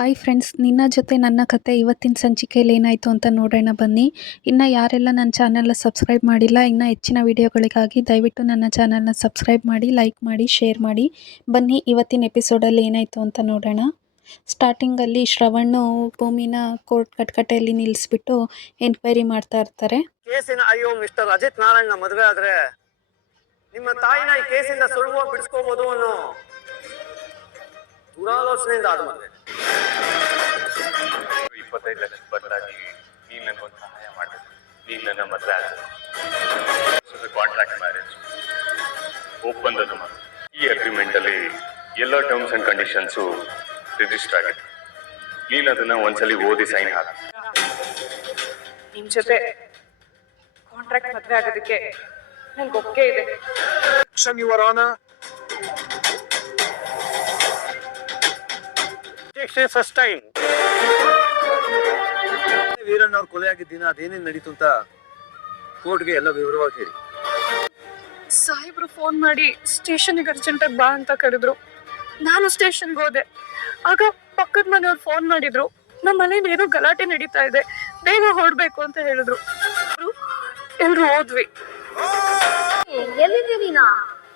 Hi friends, ನಿನ್ನ ಜೊತೆ ನನ್ನ ಕತೆ ಇವತ್ತಿನ ಸಂಚಿಕೆಯಲ್ಲಿ ಏನಾಯಿತು ಅಂತ ನೋಡೋಣ ಬನ್ನಿ. ಇನ್ನು ಯಾರೆಲ್ಲ ನನ್ನ ಚಾನಲ್ನ ಸಬ್ಸ್ಕ್ರೈಬ್ ಮಾಡಿಲ್ಲ, ಇನ್ನು ಹೆಚ್ಚಿನ ವಿಡಿಯೋಗಳಿಗಾಗಿ ದಯವಿಟ್ಟು ನನ್ನ ಚಾನಲ್ನ ಸಬ್ಸ್ಕ್ರೈಬ್ ಮಾಡಿ, ಲೈಕ್ ಮಾಡಿ, ಶೇರ್ ಮಾಡಿ. ಬನ್ನಿ, ಇವತ್ತಿನ ಎಪಿಸೋಡಲ್ಲಿ ಏನಾಯಿತು ಅಂತ ನೋಡೋಣ. ಸ್ಟಾರ್ಟಿಂಗಲ್ಲಿ ಶ್ರವಣ್ಣು ಭೂಮಿನ ಕೋರ್ಟ್ ಕಟ್ಕಟೆಯಲ್ಲಿ ನಿಲ್ಲಿಸ್ಬಿಟ್ಟು ಎನ್ಕ್ವೈರಿ ಮಾಡ್ತಾ ಇರ್ತಾರೆ. ಅಜಿತ್ ನಾರಾಯಣ ಮದುವೆ ಆದ್ರೆ ನಿಮ್ಮ ತಾಯಿನ ಈ ಕೇಸಿಂದ ಸುಲಭ ಬಿಡಿಸ್ಕೋಬಹುದು ಅನ್ನೋ ದುರಾಲೋಚನೆಯಿಂದ ಆದ ಮದುವೆ. ಇಪ್ಪತ್ತೈದು ಲಕ್ಷ ಬದಲಾಗಿ ನೀನು ನನಗೊಂದು ಸಹಾಯ ಮಾಡಬೇಕು ನೀನು ನನ್ನ ಮದುವೆ ಆಗಬೇಕು ಕಾಂಟ್ರಾಕ್ಟ್ ಮ್ಯಾರೇಜ್ ಒಪ್ಪಂದದ ಮಾತು ಈ ಅಗ್ರಿಮೆಂಟ್ ಅಲ್ಲಿ ಎಲ್ಲ ಟರ್ಮ್ಸ್ ಅಂಡ್ ಕಂಡೀಷನ್ಸು ರಿಜಿಸ್ಟರ್ ಆಗಿದೆ ನೀನು ಅದನ್ನ ಒಂದ್ಸಲಿ ಓದಿ ಸೈನ್ ಹಾಕಿ. ನಿಮ್ ಜೊತೆ ಕಾಂಟ್ರಾಕ್ಟ್ ಮದ್ವೆ ಆಗೋದಕ್ಕೆ ನನ್ಗೆ ಒಪ್ಪಿಗೆ ಇದೆ. Action, Your Honor. Objection sustained. Veeranna ಅವ್ರ ಕೊಲೆ ಆಗಿದ್ದ ದಿನ ಅದೇನೇನ್ ನಡೀತು ಅಂತ ಕೋರ್ಟ್ಗೆ ಎಲ್ಲ ವಿವರವಾಗಿ ಹೇಳಿ. ಸಾಹೇಬ್ರು ಫೋನ್ ಮಾಡಿ ಸ್ಟೇಷನ್ಗೆ ಅರ್ಜೆಂಟಾಗಿ ಬಾ ಅಂತ ಕರೆದ್ರು. ನಾನು ಸ್ಟೇಷನ್ಗೆ ಹೋದೆ. ಆಗ ಪಕ್ಕದ ಮನೆಯವ್ರು ಫೋನ್ ಮಾಡಿದ್ರು. ನಮ್ಮ ಮನೇಲಿ ಏನೋ ಗಲಾಟೆ ನಡೀತಾ ಇದೆ. ಬೇಗ ಹೊರಡ್ಬೇಕು ಅಂತ ಹೇಳಿದ್ರು. ಎಲ್ರು ಹೋದ್ವಿ. ಎಲ್ಲಿದ್ದೀನಿ ನೀನು?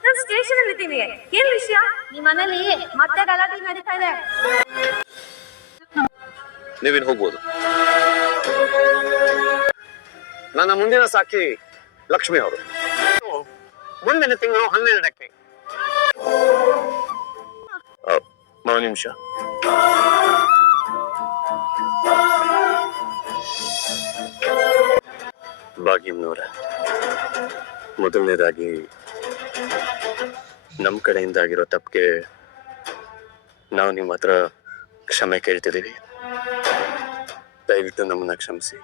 ನಾನು ಸ್ಟೇಷನ್ ಅಲ್ಲಿ ಇದ್ದೀನಿ ಏನ್ ವಿಷಯ? ನಿಮ್ಮ ಮನೇಲಿ ಮತ್ತೆ ಗಲಾಟೆ ನಡೀತಾ ಇದೆ. ನೀವಿನ್ ಹೋಗ್ಬೋದು. ನನ್ನ ಮುಂದಿನ ಸಾಕಿ ಲಕ್ಷ್ಮಿ ಅವರು. ಮುಂದಿನ ತಿಂಗಳು ಹನ್ನೆರಡಕ್ಕೆ. ನಿಮಿಷ. ಭಾಗ್ಯಮ್ನವರ ಮೊದಲನೇದಾಗಿ ನಮ್ಮ ಕಡೆಯಿಂದ ಆಗಿರೋ ತಪ್ಪಿಗೆ ನಾವು ನಿಮ್ಮ ಹತ್ರ ಕ್ಷಮೆ ಕೇಳ್ತಿದ್ದೀವಿ. ದಯವಿಟ್ಟು ನಮ್ಮನ್ನ ಕ್ಷಮಿಸಿ.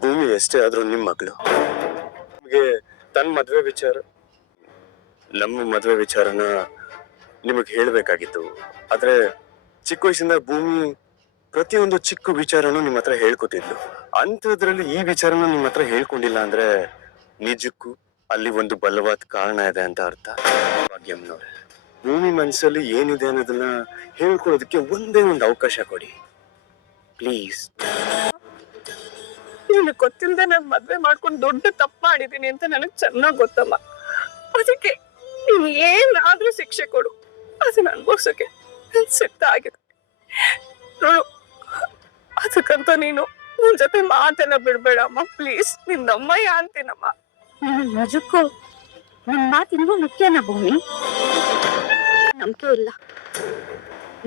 ಭೂಮಿ ಎಷ್ಟೇ ಆದ್ರೂ ನಿಮ್ಮ ಮಗಳು. ನಿಮಗೆ ತನ್ನ ಮದುವೆ ವಿಚಾರ, ನಮ್ಮ ಮದುವೆ ವಿಚಾರನ ನಿಮಗೆ ಹೇಳಬೇಕಾಗಿತ್ತು. ಆದ್ರೆ ಚಿಕ್ಕ ವಯಸ್ಸಿಂದ ಭೂಮಿ ಪ್ರತಿಯೊಂದು ಚಿಕ್ಕ ವಿಚಾರನೂ ನಿಮ್ಮ ಹತ್ರ ಹೇಳ್ಕೊತಿದ್ಲು. ಅಂಥದ್ರಲ್ಲಿ ಈ ವಿಚಾರನ ನಿಮ್ಮ ಹತ್ರ ಹೇಳ್ಕೊಂಡಿಲ್ಲ ಅಂದ್ರೆ ನಿಜಕ್ಕೂ ಅಲ್ಲಿ ಒಂದು ಬಲವಾದ ಕಾರಣ ಇದೆ ಅಂತ ಅರ್ಥ. ಭಾಗ್ಯಮ್ಮನವ್ರೆ, ಭೂಮಿ ಮನಸ್ಸಲ್ಲಿ ಏನಿದೆ ಅನ್ನೋದನ್ನ ಹೇಳ್ಕೊಳ್ಳೋದಕ್ಕೆ ಒಂದೇ ಒಂದು ಅವಕಾಶ ಕೊಡಿ. ಪ್ಲೀಸ್ ನೀನು ಗೊತ್ತಿಲ್ಲದೆ ನಾನು ಮದುವೆ ಮಾಡ್ಕೊಂಡು ದೊಡ್ಡ ತಪ್ಪು ಮಾಡಿದ್ದೀನಿ ಅಂತ ನನಗೆ ಚೆನ್ನಾಗಿ ಗೊತ್ತಮ್ಮ ಅದಕ್ಕೆ ನೀನು ಏನಾದರೂ ಶಿಕ್ಷೆ ಕೊಡು. ಅದನ್ನ ಅನ್ಭವಿಸೋಕೆ ಸಿದ್ಧ ಆಗಿದೆ. ನೋಡು ಅದಕ್ಕಂತ ನೀನು ನನ್ ಜೊತೆ ಮಾತೆಲ್ಲ ಬಿಡ್ಬೇಡಮ್ಮ ಪ್ಲೀಸ್ ನಿನ್ನಮ್ಮಯ್ಯ ಅಂತೀನಮ್ಮ. ನಿಜಕ್ಕೂ ನನ್ ಮಾತು ಮುಖ್ಯನ ಮುಖ್ಯನಾ ಭೂಮಿ? ನಂಬಿಕೆ ಇಲ್ಲ.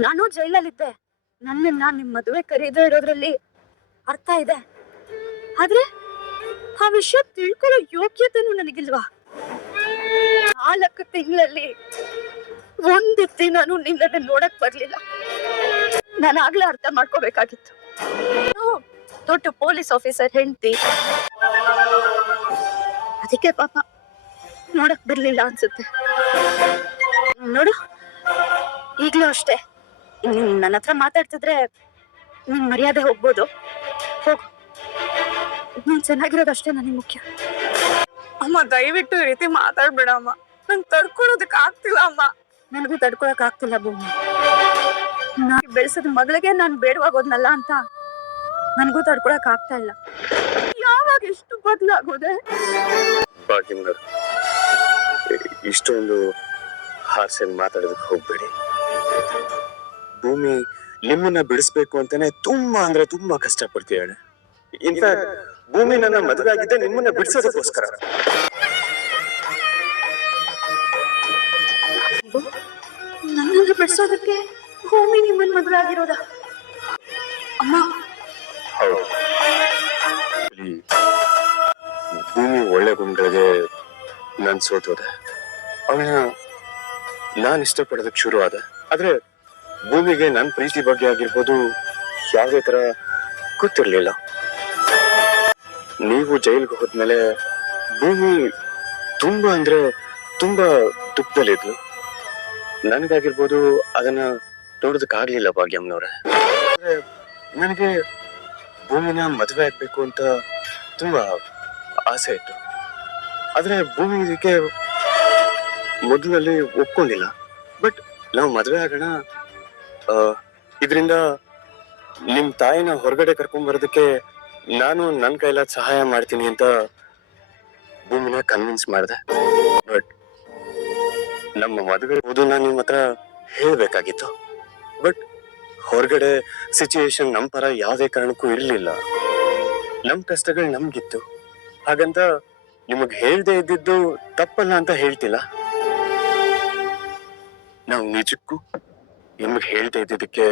ನಾನು ಜೈಲಲ್ಲಿದ್ದೆ. ನನ್ನನ್ನ ನಿಮ್ ಮದುವೆ ಕರೀದೇ ಇರೋದ್ರಲ್ಲಿ ಅರ್ಥ ಇದೆ. ಆದ್ರೆ ಆ ವಿಷಯ ತಿಳ್ಕೊಳ್ಳೋ ಯೋಗ್ಯತೆನೂ ನನಗಿಲ್ವಾ? ನಾಲ್ಕು ತಿಂಗಳಲ್ಲಿ ಒಂದು ದಿನನು ನಿನ್ನನ್ನ ನೋಡಕ್ ಬರ್ಲಿಲ್ಲ. ನಾನು ಆಗ್ಲೇ ಅರ್ಥ ಮಾಡ್ಕೋಬೇಕಾಗಿತ್ತು. ದೊಡ್ಡ ಪೊಲೀಸ್ ಆಫೀಸರ್ ಹೆಂಡತಿ. ಅದಕ್ಕೆ ಪಾಪ ನೋಡಕ್ ಬರ್ಲಿಲ್ಲ ಅನ್ಸುತ್ತೆ. ನೋಡು, ಈಗ್ಲೂ ಅಷ್ಟೇ. ನನ್ನ ಹತ್ರ ಮಾತಾಡ್ತಿದ್ರೆ ನಿನ್ ಮರ್ಯಾದೆ ಹೋಗ್ಬೋದು. ಹೋಗು. ನೀನ್ ಚೆನ್ನಾಗಿರೋದಷ್ಟೇ ನನಗೆ ಮುಖ್ಯ. ಅಮ್ಮ ದಯವಿಟ್ಟು ಈ ರೀತಿ ಮಾತಾಡ್ಬೇಡಮ್ಮ ನಂಗೆ ತಡ್ಕೊಳೋದಕ್ಕೆ ಆಗ್ತಿಲ್ಲ ಅಮ್ಮ. ನನಗೂ ತಡ್ಕೊಳಕ್ ಆಗ್ತಿಲ್ಲ ಭೂಮಿ. ನಾನು ಬೆಳೆಸದ ಮಗಳಿಗೆ ನಾನು ಬೇಡವಾಗೋದ್ನಲ್ಲ ಅಂತ. ನನಗೂ ತಡ್ಕೊಳಕ್ ಆಗ್ತಾ ಇಲ್ಲ. ಯಾವಾಗ ಎಷ್ಟು ಬದಲಾಗೋದೆ? ಭಾಗ್ಯಮ್ನವ್ರು ಇಷ್ಟೊಂದು ಹಾಸ್ಯ ಮಾತಾಡೋದಕ್ಕೆ ಹೋಗ್ಬೇಡಿ. ಭೂಮಿ ನಿಮ್ಮನ್ನ ಬಿಡಿಸ್ಬೇಕು ಅಂತಾನೆ ತುಂಬಾ ಅಂದ್ರೆ ತುಂಬಾ ಕಷ್ಟ ಪಡ್ತೀಯಾಳೆ ಇನ್ಫ್ಯಾಕ್ಟ್ ಭೂಮಿ ನನ್ನ ಮದುವೆ ಆಗಿದ್ದೆ ನಿಮ್ಮನ್ನ ಬಿಡಿಸೋದಕ್ಕೋಸ್ಕರ. ನನ್ನನ್ನು ಬಿಡಿಸೋದಕ್ಕೆ ಭೂಮಿ ನಿಮ್ಮನ್ ಮದುವೆ ಆಗಿರೋದ ಅಮ್ಮ ಭೂಮಿ ಒಳ್ಳೆ ಗುಂಡ್ರಿಗೆ ನಾನ್ ಸೋತೋದೆ. ಅವನ ನಾನ್ ಇಷ್ಟಪಡೋದಕ್ಕೆ ಶುರು ಆದ ಆದ್ರೆ ಭೂಮಿಗೆ ನನ್ನ ಪ್ರೀತಿ ಬಗ್ಗೆ ಆಗಿರ್ಬೋದು, ಯಾವುದೇ ತರ ಗೊತ್ತಿರಲಿಲ್ಲ. ನೀವು ಜೈಲ್ಗೆ ಹೋದ್ಮೇಲೆ ಭೂಮಿ ತುಂಬಾ ಅಂದ್ರೆ ತುಂಬಾ ದುಃಖದಲ್ಲಿದ್ಲು. ನನಗಾಗಿರ್ಬೋದು, ಅದನ್ನ ನೋಡೋದಕ್ಕಾಗ್ಲಿಲ್ಲ ಭಾಗ್ಯಮ್ಮನವ್ರೆ. ನನಗೆ ಭೂಮಿನ ಮದುವೆ ಆಗ್ಬೇಕು ಅಂತ ತುಂಬಾ ಆಸೆ ಇತ್ತು. ಆದ್ರೆ ಭೂಮಿ ಇದಕ್ಕೆ ಮೊದಲಲ್ಲಿ ಒಪ್ಕೊಂಡಿಲ್ಲ. ಬಟ್ ನಾವು ಮದುವೆ ಆಗೋಣ ಇದರಿಂದ ನಿಮ್ ತಾಯಿನ ಹೊರಗಡೆ ಕರ್ಕೊಂಡ್ ಬರೋದಕ್ಕೆ ನಾನು ನನ್ ಕೈಲಾದ ಸಹಾಯ ಮಾಡ್ತೀನಿ ಅಂತ ಭೂಮಿನ ಕನ್ವಿನ್ಸ್ ಮಾಡಿದೆ. ಬಟ್ ನಮ್ಮ ಮದುವೆ ನಾನು ನಿಮ್ ಹತ್ರ ಹೇಳ್ಬೇಕಾಗಿತ್ತು. ಬಟ್ ಹೊರಗಡೆ ಸಿಚುಯೇಷನ್ ನಮ್ಮ ಪರ ಯಾವುದೇ ಕಾರಣಕ್ಕೂ ಇರ್ಲಿಲ್ಲ. ನಮ್ಮ ಕಷ್ಟಗಳು ನಮ್ಗಿತ್ತು. ಹಾಗಂತ ನಿಮಗ್ ಹೇಳ್ದೆ ಇದ್ದಿದ್ದು ತಪ್ಪಲ್ಲ ಅಂತ ಹೇಳ್ತಿಲ್ಲ. ನಾವು ನಿಜಕ್ಕೂ ನಿಮ್ಗೆ ಹೇಳ್ತಾ ಇದ್ದಿದ್ದಕ್ಕೆ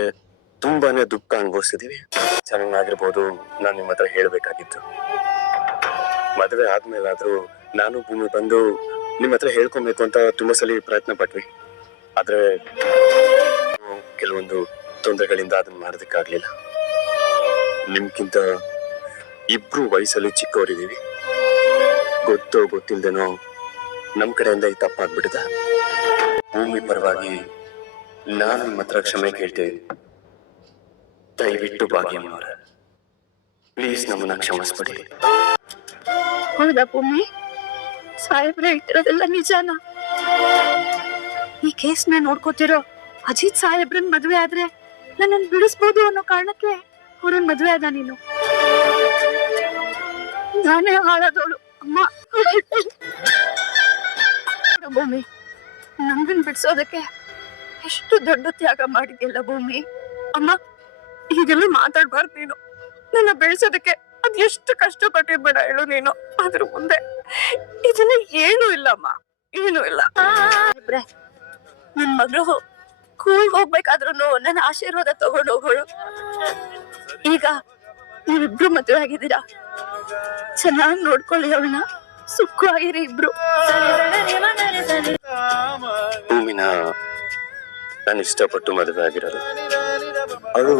ತುಂಬಾನೇ ದುಃಖ ಅನುಭವಿಸಿದೀವಿ. ಚೆನ್ನಾಗಿರ್ಬೋದು, ನಾನು ನಿಮ್ಮ ಹತ್ರ ಹೇಳಬೇಕಾಗಿತ್ತು. ಮದುವೆ ಆದ್ಮೇಲಾದ್ರೂ ನಾನು ಭೂಮಿ ಬಂದು ನಿಮ್ಮ ಹತ್ರ ಹೇಳ್ಕೊಬೇಕು ಅಂತ ತುಂಬಾ ಸಲ ಪ್ರಯತ್ನ ಪಟ್ವಿ. ಆದ್ರೆ ಕೆಲವೊಂದು ತೊಂದರೆಗಳಿಂದ ಅದನ್ನ ಮಾಡೋದಕ್ಕಾಗ್ಲಿಲ್ಲ ನಿಮ್ಗಿಂತ ಇಬ್ರು ವಯಸ್ಸಲ್ಲಿ ಚಿಕ್ಕವರಿದ್ದೀವಿ. ಗೊತ್ತೋ ಗೊತ್ತಿಲ್ದೇನೋ ನಮ್ ಕಡೆಯಿಂದ ಈ ತಪ್ಪಾಗ್ಬಿಟ್ಟಿದೆ. ಭೂಮಿ ಪರವಾಗಿ ನಾನು ನಿಮ್ಮ ಹತ್ರ ಕ್ಷಮೆ ಕೇಳ್ತೇವೆ ದಯವಿಟ್ಟು ಭಾಗ್ಯಮ್ಮನವರ. ಪ್ಲೀಸ್ ನಮ್ಮನ್ನ ಕ್ಷಮಿಸ್ಬಿಡಿ. ಹೌದಾ ಭೂಮಿ ಸಾಹೇಬ್ರೆ ಇಟ್ಟಿರೋದೆಲ್ಲ ನಿಜಾನ? ಈ ಕೇಸ್ನ ನೋಡ್ಕೋತಿರೋ ಅಜಿತ್ ಸಾಹೇಬ್ರನ್ ಮದ್ವೆ ಆದ್ರೆ ನನ್ನನ್ ಬಿಡಿಸ್ಬೋದು ಅನ್ನೋ ಕಾರಣಕ್ಕೆ ಅವ್ರನ್ ಮದ್ವೆ ಆದ ನೀನು. ನಾನೇ ಹಾಳಾದವಳು ಅಮ್ಮ. ಭೂಮಿ ನಮ್ಗನ್ ಬಿಡ್ಸೋದಕ್ಕೆ ಎಷ್ಟು ದೊಡ್ಡ ತ್ಯಾಗ ಮಾಡಿದ್ಯಲ್ಲ ಭೂಮಿ? ಅಮ್ಮ ಹೀಗೆಲ್ಲ ಮಾತಾಡ್ಬಾರ್ದು ನೀನು. ನನ್ನ ಬೆಳೆಸೋದಕ್ಕೆ ಅದ್ ಎಷ್ಟು ಕಷ್ಟಪಟ್ಟಿರ್ಬೇಡ ಹೇಳು ನೀನು. ಅದ್ರ ಮುಂದೆ ಇದನ್ನ ಏನು ಇಲ್ಲ ಇಲ್ಲಮ್ಮ ಏನು ಇಲ್ಲ. ನನ್ ಮಗಳು ಕೂಲ್ ಹೋಗ್ಬೇಕಾದ್ರೂ ನನ್ನ ಆಶೀರ್ವಾದ ತಗೊಂಡು ಹೋಗೋಳು. ಈಗ ನೀವಿಬ್ರು ಮದುವೆ ಆಗಿದ್ದೀರಾ? ಚೆನ್ನಾಗಿ ನೋಡ್ಕೊಳ್ಳಿ ಅವಳನ್ನ. ಸುಖವಾಗಿರಿ ಇಬ್ರು. ಭೂಮಿನ ನಾನು ಇಷ್ಟಪಟ್ಟು ಮದುವೆ ಆಗಿರೋದು. ಅದು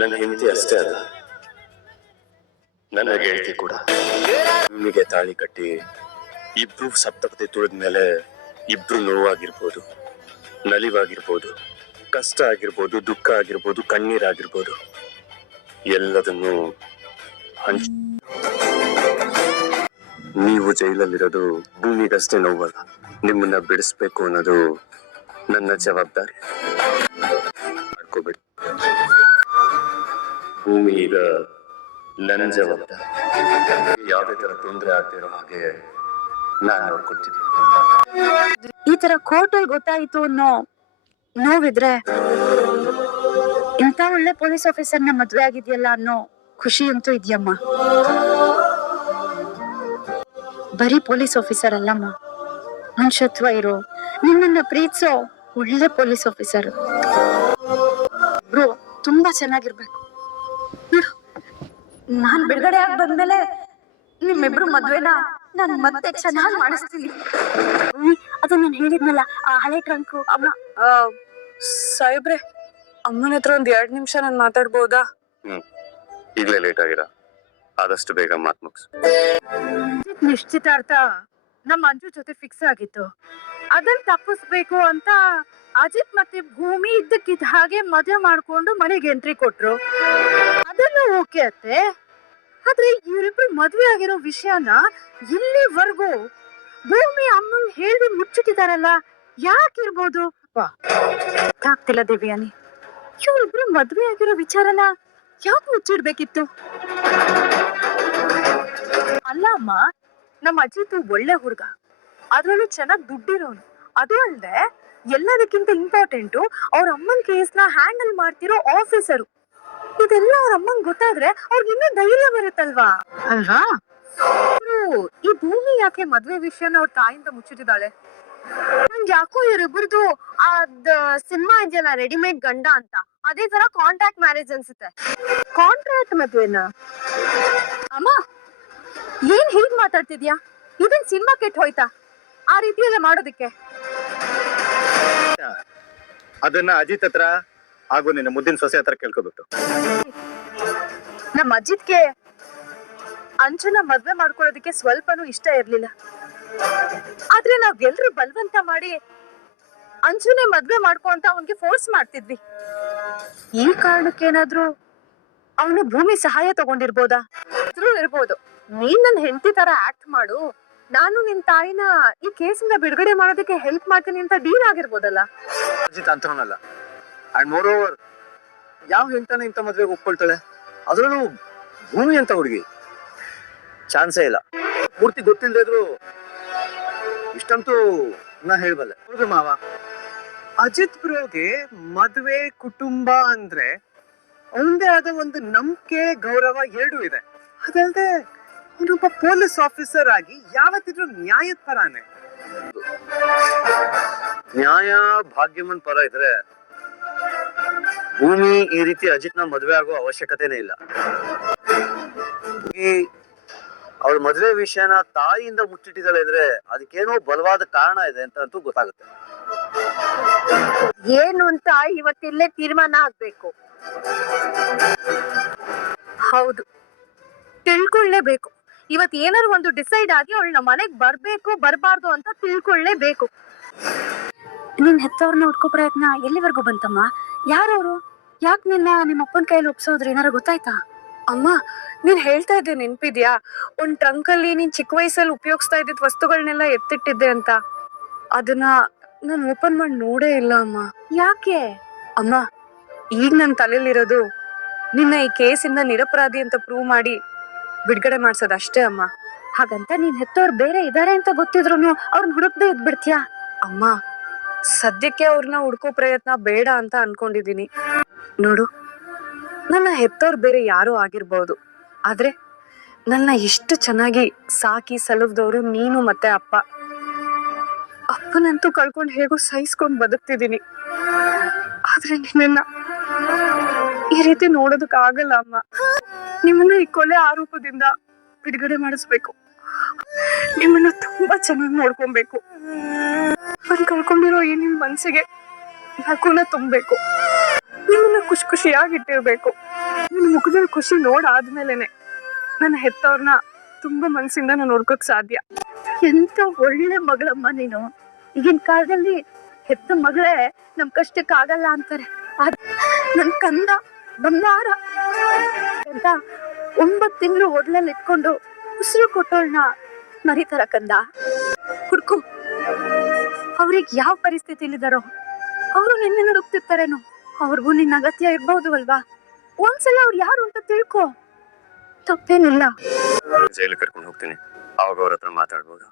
ನನ್ನ ಹೆಂಡತಿ ಅಷ್ಟೇ ಅಲ್ಲ. ನನ್ನ ಗೆಳತಿ ಕೂಡ. ನಿಮಗೆ ತಾಳಿ ಕಟ್ಟಿ ಇಬ್ರು ಸಪ್ತಪತಿ ತುಳಿದ ಮೇಲೆ ಇಬ್ರು ನೋವಾಗಿರ್ಬೋದು, ನಲಿವಾಗಿರ್ಬೋದು, ಕಷ್ಟ ಆಗಿರ್ಬೋದು, ದುಃಖ ಆಗಿರ್ಬೋದು ಕಣ್ಣೀರಾಗಿರ್ಬೋದು ಎಲ್ಲದನ್ನು ಹಂಚ ನೀವು ಜೈಲಲ್ಲಿರೋದು ಭೂಮಿಗಷ್ಟೇ ನೋವಲ್ಲ. ನಿಮ್ಮನ್ನ ಬಿಡಿಸ್ಬೇಕು ಅನ್ನೋದು ನನ್ನ ಜವಾಬ್ದಾರಿ. ಮಾಡ್ಕೋಬೇಡಿ. ಭೂಮಿ ಈಗ ನನ್ನ ಜವಾಬ್ದಾರಿ. ಯಾವುದೇ ತರ ತೊಂದರೆ ಆಗ್ತಿರೋ ಹಾಗೆ ನಾನು ನೋಡ್ಕೊಳ್ತೀನಿ. ಈ ತರ ಕೋರ್ಟ್ ಅಲ್ಲಿ ಗೊತ್ತಾಯ್ತು ಅನ್ನೋ ನೋವಿದ್ರೆ ಇಂಥ ಒಳ್ಳೆ ಪೊಲೀಸ್ ಆಫೀಸರ್ನ ಮದ್ವೆ ಆಗಿದೆಯಲ್ಲ ಅನ್ನೋ ಖುಷಿ ಅಂತೂ ಇದೆಯಮ್ಮ. ಬರೀ ಪೊಲೀಸ್ ಆಫೀಸರ್ ಅಲ್ಲಮ್ಮ. ಮನುಷ್ಯತ್ವ ಇರೋ ನಿಮ್ಮನ್ನ ಪ್ರೀತಿಸೋ ಒಳ್ಳೆ ಪೊಲೀಸ್ ಆಫೀಸರ್. ಬ್ರೋ ತುಂಬಾ ಚೆನ್ನಾಗಿರ್ಬೇಕು. ನೋಡು ನಾನ್ ಬಿಡುಗಡೆ ಆಗಿ ಬಂದ್ಮೇಲೆ ನಿಮ್ಮಿಬ್ರು ಮದ್ವೆನ ನಾನ್ ಮತ್ತೆ ಚೆನ್ನಾಗಿ ಮಾಡಿಸ್ತೀನಿ. ಅದು ನಾನು ಹೇಳಿದ್ನಲ್ಲ ಆ ಹಳೆ ಟ್ರಂಕು ಅಮ್ಮ ಸಾಹೇಬ್ರೆ ಅಮ್ಮನ ಹತ್ರ ಒಂದ್ ಎರಡ್ ನಿಮಿಷ ನಾನು ಮಾತಾಡ್ಬೋದಾ? ಈಗಲೇ ಲೇಟ್ ಆಗಿರ. ಆದಷ್ಟು ಬೇಗ ಮಾತು ಮುಗಿಸು. ನಿಶ್ಚಿತಾರ್ಥ ನಮ್ಮ ಅಂಜು ಜೊತೆ ಫಿಕ್ಸ್ ಆಗಿತ್ತು. ಅದನ್ನ ತಪ್ಪಿಸ್ಬೇಕು ಅಂತ ಅಜಿತ್ ಮತ್ತೆ ಭೂಮಿ ಇದ್ದಕ್ಕಿದ್ದ ಹಾಗೆ ಮದುವೆ ಮಾಡ್ಕೊಂಡು ಮನೆಗೆ ಎಂಟ್ರಿ ಕೊಟ್ರು. ಅದನ್ನು ಓಕೆ ಅತ್ತೆ. ಆದ್ರೆ ಇವರಿಬ್ರು ಮದ್ವೆ ಆಗಿರೋ ವಿಷಯನ ಇಲ್ಲಿವರೆಗೂ ಭೂಮಿ ಅಮ್ಮನ್ ಹೇಳಿ ಮುಚ್ಚಿಟ್ಟಿದಾರಲ್ಲ ಯಾಕಿರ್ಬೋದು ಆಗ್ತಿಲ್ಲ ದೇವಿಯಾನಿ. ಇವರಿಬ್ರು ಮದ್ವೆ ಆಗಿರೋ ವಿಚಾರನ ಯಾಕೆ ಮುಚ್ಚಿಡ್ಬೇಕಿತ್ತು? ಅಲ್ಲ ಅಮ್ಮ, ನಮ್ಮ ಅಜಿತ್ ಒಳ್ಳೆ ಹುಡುಗ. ಅದ್ರಲ್ಲೂ ಚೆನ್ನಾಗಿ ದುಡ್ಡಿರೋನು. ಅದು ಅಲ್ಲದೆ ಎಲ್ಲದಕ್ಕಿಂತ ಇಂಪಾರ್ಟೆಂಟು ಅವ್ರ ಅಮ್ಮನ ಕೇಸ್ನ ಹ್ಯಾಂಡಲ್ ಮಾಡ್ತಿರೋ ಆಫೀಸರು ಇದೆಲ್ಲ ಅವ್ರ ಅಮ್ಮಂಗ್ ಗೊತ್ತಾದ್ರೆ ಅವ್ರಿಗೆ ಇನ್ನೂ ಧೈರ್ಯ ಬರುತ್ತಲ್ವಾ? ಅಲ್ವಾ? ಈ ಭೂಮಿ ಯಾಕೆ ಮದ್ವೆ ವಿಷಯನ ಅವ್ರ ತಾಯಿಂದ ಮುಚ್ಚಿಟ್ಟಿದ್ದಾಳೆ? ನಂಗೆ ಯಾಕೋ ಇವರಿಬ್ಬರದು ಅದ್ ಸಿನಿಮಾ ಇದೆಯಲ್ಲ ರೆಡಿಮೇಡ್ ಗಂಡ ಅಂತ ಅದೇ ತರ ಕಾಂಟ್ರಾಕ್ಟ್ ಮ್ಯಾರೇಜ್ ಅನ್ಸುತ್ತೆ. ಕಾಂಟ್ರಾಕ್ಟ್ ಮದುವೆನ? ಅಮ್ಮ ಏನ್ ಹೀಗ್ ಮಾತಾಡ್ತಿದ್ಯಾ? ಇದನ್ ಸಿನಿಮಾ ಕೆಟ್ಟ ಹೋಯ್ತಾ? ಆ ರೀತಿ ಎಲ್ಲ ಮಾಡೋದಕ್ಕೆ? ಅದನ್ನ ಅಜಿತ್ ಹತ್ರ ಹಾಗೂ ನಿನ್ನ ಮುದ್ದಿನ ಸೊಸೆ ಹತ್ರ ಕೇಳ್ಕೊಬಿಟ್ಟು. ನಮ್ಮ ಅಜಿತ್ಗೆ ಅಂಜನ ಮದ್ವೆ ಮಾಡ್ಕೊಳ್ಳೋದಕ್ಕೆ ಸ್ವಲ್ಪನೂ ಇಷ್ಟ ಇರ್ಲಿಲ್ಲ. ಆದ್ರೆ ನಾವ್ ಎಲ್ರು ಬಲವಂತ ಮಾಡಿ ಅಂಜುನೇ ಮದ್ವೆ ಮಾಡ್ಕೊ ಅಂತ ಅವನ್ಗೆ ಫೋರ್ಸ್ ಮಾಡ್ತಿದ್ವಿ. ಈ ಕಾರಣಕ್ಕೇನಾದ್ರೂ ಅವನು ಭೂಮಿ ಸಹಾಯ ತಗೊಂಡಿರ್ಬೋದಾ? ಇರ್ಬೋದು. ನೀನ್ ನನ್ ಹೆಂಡತಿ ತರ ಆಕ್ಟ್ ಮಾಡು. ನಾನು ನಿನ್ ತಾಯಿನ ಈ ಕೇಸಿಂದ ಬಿಡುಗಡೆ ಮಾಡೋದಕ್ಕೆ ಹೆಲ್ಪ್ ಮಾಡ್ತೀನಿ ಅಂತ ಡೀಲ್ ಆಗಿರ್ಬೋದಲ್ಲ? ಅಜಿತ್ ಅಂತವನಲ್ಲ ಅಂಡ್ ಮೋರ್ ಓವರ್ ಯಾವ ಹೆಂಡತನ ಇಂಥ ಮದ್ವೆಗೆ ಒಪ್ಕೊಳ್ತಾಳೆ? ಅದ್ರೂ ಭೂಮಿ ಅಂತ ಹುಡುಗಿ. ಚಾನ್ಸೇ ಇಲ್ಲ. ಪೂರ್ತಿ ಗೊತ್ತಿಲ್ಲದೆ ಇದ್ರು ಇಷ್ಟಂತೂ ನಾ ಹೇಳ್ಬಲ್ಲೆ. ಹೌದು ಮಾವ. ಅಜಿತ್ ಬ್ರೋಗೆ ಮದುವೆ, ಕುಟುಂಬ ಅಂದ್ರೆ ಒಂದೇ ಆದ ಒಂದು ನಂಬಿಕೆ, ಗೌರವ ಎರಡೂ ಇದೆ. ಅದಲ್ಲದೆ ಅವನೊಬ್ಬ ಪೊಲೀಸ್ ಆಫೀಸರ್ ಆಗಿ ಯಾವತ್ತಿದ್ರು ನ್ಯಾಯದ ಪರಾನೆ? ನ್ಯಾಯ ಭಾಗ್ಯಮನ್ ಪರ ಇದ್ರೆ ಭೂಮಿ ಈ ರೀತಿ ಅಜಿತ್ನ ಮದ್ವೆ ಆಗೋ ಅವಶ್ಯಕತೆನೇ ಇಲ್ಲ. ಈ ಅವಳ ಮದ್ವೆ ವಿಷಯನ ತಾಯಿಯಿಂದ ಮುಚ್ಚಿಟ್ಟಿದ್ದಾಳೆ ಅಂದ್ರೆ ಅದಕ್ಕೇನೋ ಬಲವಾದ ಕಾರಣ ಇದೆ ಅಂತ ಅಂತೂ ಗೊತ್ತಾಗುತ್ತೆ. ಏನು ಅಂತ ಇವತ್ತಿಲ್ಲೇ ತೀರ್ಮಾನ ಆಗ್ಬೇಕು. ಹೌದು. ತಿಳ್ಕೊಳ್ಳೇಬೇಕು ಇವತ್ ಏನಾದ್ರು ಒಂದು ಡಿಸೈಡ್ ಆಗಿ ಅವಳು ನಮ್ಮ ಮನೆಗ್ ಬರ್ಬೇಕು ಬರಬಾರ್ದು ಅಂತ ತಿಳ್ಕೊಳ್ಳೇಬೇಕು ನಿನ್ ಹೆತ್ತವ್ರನ್ನ ಹುಡ್ಕೋ ಪ್ರಯತ್ನ ಎಲ್ಲಿವರೆಗೂ ಬಂತಮ್ಮ? ಯಾರವ್ರು? ಯಾಕೆ ನಿನ್ನ ನಿಮ್ಮ ಅಪ್ಪನ ಕೈಯಲ್ಲಿ ಒಪ್ಸೋದ್ರ? ಏನಾರು ಗೊತ್ತಾಯ್ತಾ? ಅಮ್ಮ ನೀನ್ ಹೇಳ್ತಾ ಇದ್ದೆ ನೆನ್ಪಿದ್ಯಾ? ಒಂದ್ ಟ್ರಂಕ್ ಅಲ್ಲಿ ನೀನ್ ಚಿಕ್ಕ ವಯಸ್ಸಲ್ಲಿ ಉಪಯೋಗಿಸ್ತಾ ಇದ್ದಿದ್ ವಸ್ತುಗಳನ್ನೆಲ್ಲ ಎತ್ತಿಟ್ಟಿದ್ದೆ ಅಂತ. ಅದನ್ನ ನಾನು ಓಪನ್ ಮಾಡಿ ನೋಡೇ ಇಲ್ಲ ಅಮ್ಮ. ಯಾಕೆ? ಅಮ್ಮ ಈಗ ನನ್ನ ತಲೆಯಲ್ಲಿರೋದು ನಿನ್ನ ಈ ಕೇಸಿಂದ ನಿರಪರಾಧಿ ಅಂತ ಪ್ರೂವ್ ಮಾಡಿ ಬಿಡ್ಗಡೆ ಮಾಡ್ಸೋದ್ ಅಷ್ಟೇ ಅಮ್ಮ. ಹಾಗಂತ ನೀನ್ ಹೆತ್ತವ್ರು ಬೇರೆ ಇದಾರೆ ಅಂತ ಗೊತ್ತಿದ್ರು ಅವ್ರನ್ನ ಹುಡುಕ್ದೆ ಇದ್ಬಿಡ್ತೀಯಾ? ಅಮ್ಮ, ಸದ್ಯಕ್ಕೆ ಅವ್ರನ್ನ ಹುಡ್ಕೋ ಪ್ರಯತ್ನ ಬೇಡ ಅಂತ ಅನ್ಕೊಂಡಿದೀನಿ ನೋಡು, ನನ್ನ ಹೆತ್ತವ್ರು ಬೇರೆ ಯಾರು ಆಗಿರ್ಬೋದು. ಆದ್ರೆ ನನ್ನ ಎಷ್ಟು ಚೆನ್ನಾಗಿ ಸಾಕಿ ಸಲುವ್ದವ್ರು ನೀನು ಮತ್ತೆ ಅಪ್ಪ. ಅಪ್ಪನಂತೂ ಕಳ್ಕೊಂಡು ಹೇಗೋ ಸಹಿಸ್ಕೊಂಡು ಬದುಕ್ತಿದ್ದೀನಿ. ಆದ್ರೆ ನಿನ್ನ ಈ ರೀತಿ ನೋಡೋದಕ್ಕಾಗಲ್ಲ ಅಮ್ಮ. ನಿಮ್ಮನ್ನ ಈ ಕೊಲೆ ಆರೋಪದಿಂದ ಬಿಡುಗಡೆ ಮಾಡಿಸ್ಬೇಕು. ನಿಮ್ಮನ್ನ ತುಂಬಾ ಚೆನ್ನಾಗಿ ನೋಡ್ಕೊಬೇಕು. ನಾನ್ ಕಳ್ಕೊಂಡಿರೋ ಈ ನಿಮ್ ಮನ್ಸಿಗೆ ನಕುನ ತುಂಬಬೇಕು. ನಿಮ್ಮನ್ನ ಖುಷಿ ಖುಷಿಯಾಗಿ ಇಟ್ಟಿರ್ಬೇಕು ನಿನ್ನ ಮುಖದಲ್ಲಿ ಖುಷಿ ನೋಡಾದ್ಮೇಲೆನೆ ನನ್ನ ಹೆತ್ತವ್ರನ್ನ ತುಂಬಾ ಮನ್ಸಿಂದ ನಾನು ನೋಡ್ಕೋಕ್ ಸಾಧ್ಯ. ಎಂತ ಒಳ್ಳೆ ಮಗಳಮ್ಮ ನೀನು. ಈಗಿನ ಕಾಲದಲ್ಲಿ ಹೆತ್ತ ಮಗಳೇ ನಮ್ ಕಷ್ಟಕ್ಕಾಗಲ್ಲ ಅಂತಾರೆ. ನನ್ ಕಂದ ಬಂಗಾರ ಅಂತ ಒಂಬತ್ ತಿಂಗಳು ಒಡ್ಲಲ್ಲಿ ಇಟ್ಕೊಂಡು ಉಸಿರು ಕೊಟ್ಟೋಳ್ನ ಮರಿತಾರ ಕಂದ. ಹುಡ್ಕು, ಅವ್ರಿಗೆ ಯಾವ ಪರಿಸ್ಥಿತಿಲಿದಾರೋ ಅವರು ನಿನ್ನೆ ಹುಡುಕ್ತಿರ್ತಾರೇನೋ, ಅವ್ರಿಗೂ ನಿನ್ನ ಅಗತ್ಯ ಇರ್ಬಹುದು ಅಲ್ವಾ? ಒಂದ್ಸಲ ಅವ್ರು ಯಾರು ಅಂತ ತಿಳ್ಕೊ. ತಪ್ಪೇನಿಲ್ಲ. ಜೈಲು ಕರ್ಕೊಂಡು ಹೋಗ್ತೀನಿ. ಅವಾಗ ಅವ್ರ ಹತ್ರ ಮಾತಾಡ್ಬೋದು.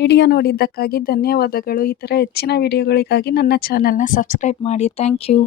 ವಿಡಿಯೋ ನೋಡಿದ್ದಕ್ಕಾಗಿ ಧನ್ಯವಾದಗಳು. ಈ ಥರ ಹೆಚ್ಚಿನ ವಿಡಿಯೋಗಳಿಗಾಗಿ ನನ್ನ ಚಾನೆಲ್ನ ಸಬ್ಸ್ಕ್ರೈಬ್ ಮಾಡಿ. Thank you.